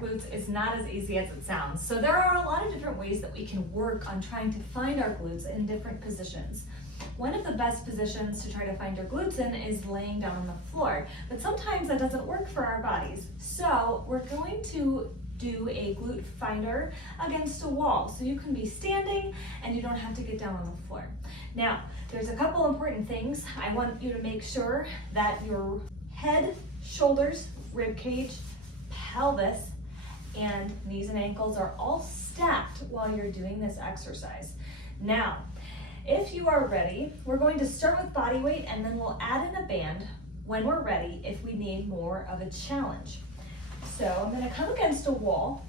glutes is not as easy as it sounds. So there are a lot of different ways that we can work on trying to find our glutes in different positions. One of the best positions to try to find your glutes in is laying down on the floor, but sometimes that doesn't work for our bodies. So we're going to do a glute finder against a wall. So you can be standing and you don't have to get down on the floor. Now, there's a couple important things. I want you to make sure that your head, shoulders, rib cage, pelvis, and knees and ankles are all stacked while you're doing this exercise. Now, if you are ready, we're going to start with body weight and then we'll add in a band when we're ready if we need more of a challenge. So I'm going to come against a wall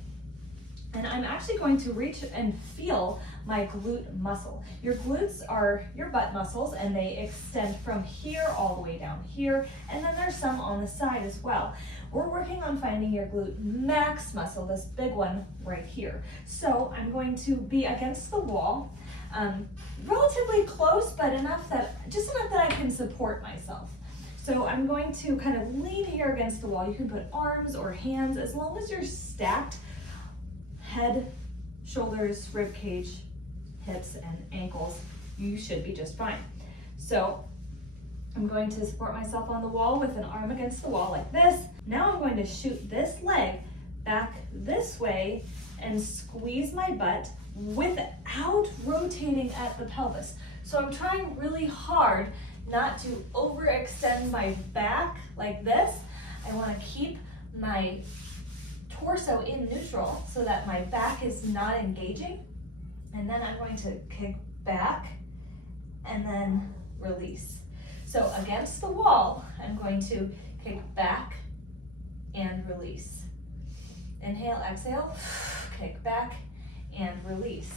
and I'm actually going to reach and feel my glute muscle. Your glutes are your butt muscles and they extend from here all the way down here, and then there's some on the side as well. We're working on finding your glute max muscle, this big one right here. So I'm going to be against the wall, relatively close, but just enough that I can support myself. So I'm going to kind of lean here against the wall. You can put arms or hands, as long as you're stacked, head, shoulders, rib cage, hips, and ankles, you should be just fine. So I'm going to support myself on the wall with an arm against the wall like this. Now I'm going to shoot this leg back this way and squeeze my butt without rotating at the pelvis. So I'm trying really hard not to overextend my back like this. I want to keep my torso in neutral so that my back is not engaging. And then I'm going to kick back and then release. So against the wall, I'm going to kick back and release. Inhale, exhale, kick back and release.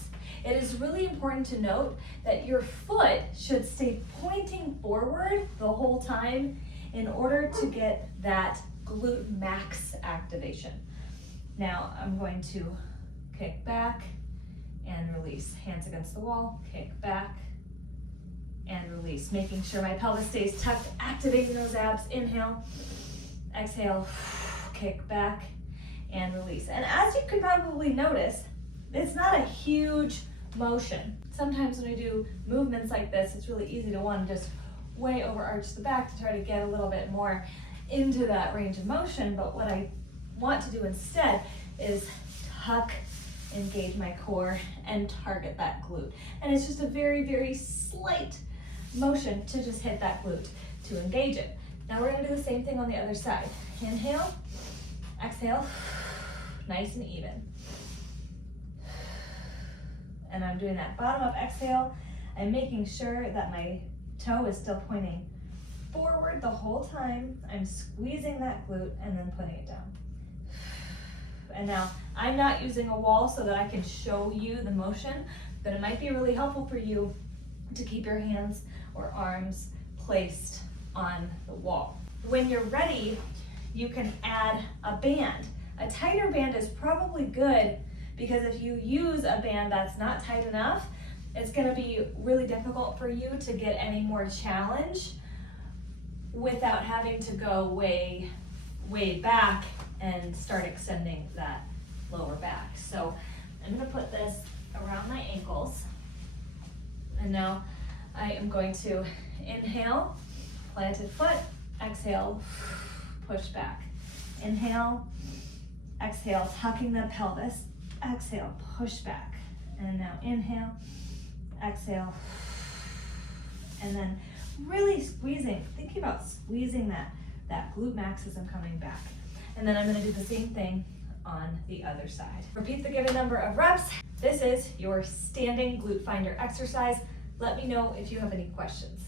It is really important to note that your foot should stay pointing forward the whole time in order to get that glute max activation. Now I'm going to kick back and release. Hands against the wall, kick back and release. Making sure my pelvis stays tucked, activating those abs. Inhale, exhale, kick back and release. And as you can probably notice, it's not a huge motion. Sometimes when we do movements like this, it's really easy to want to just way overarch the back to try to get a little bit more into that range of motion. But what I want to do instead is tuck, engage my core, and target that glute. And it's just a very, very slight motion to just hit that glute to engage it. Now we're going to do the same thing on the other side. Inhale, exhale, nice and even. And I'm doing that bottom up exhale. I'm making sure that my toe is still pointing forward the whole time. I'm squeezing that glute and then putting it down. And now I'm not using a wall so that I can show you the motion, but it might be really helpful for you to keep your hands or arms placed on the wall. When you're ready, you can add a band. A tighter band is probably good, because if you use a band that's not tight enough, it's going to be really difficult for you to get any more challenge without having to go way, way back and start extending that lower back. So I'm going to put this around my ankles. And now I am going to inhale, planted foot, exhale, push back. Inhale, exhale, tucking the pelvis. Exhale, push back. And now inhale, exhale, and then really squeezing, thinking about squeezing that glute max as I'm coming back. And then I'm going to do the same thing on the other side. Repeat the given number of reps. This is your standing glute finder exercise. Let me know if you have any questions.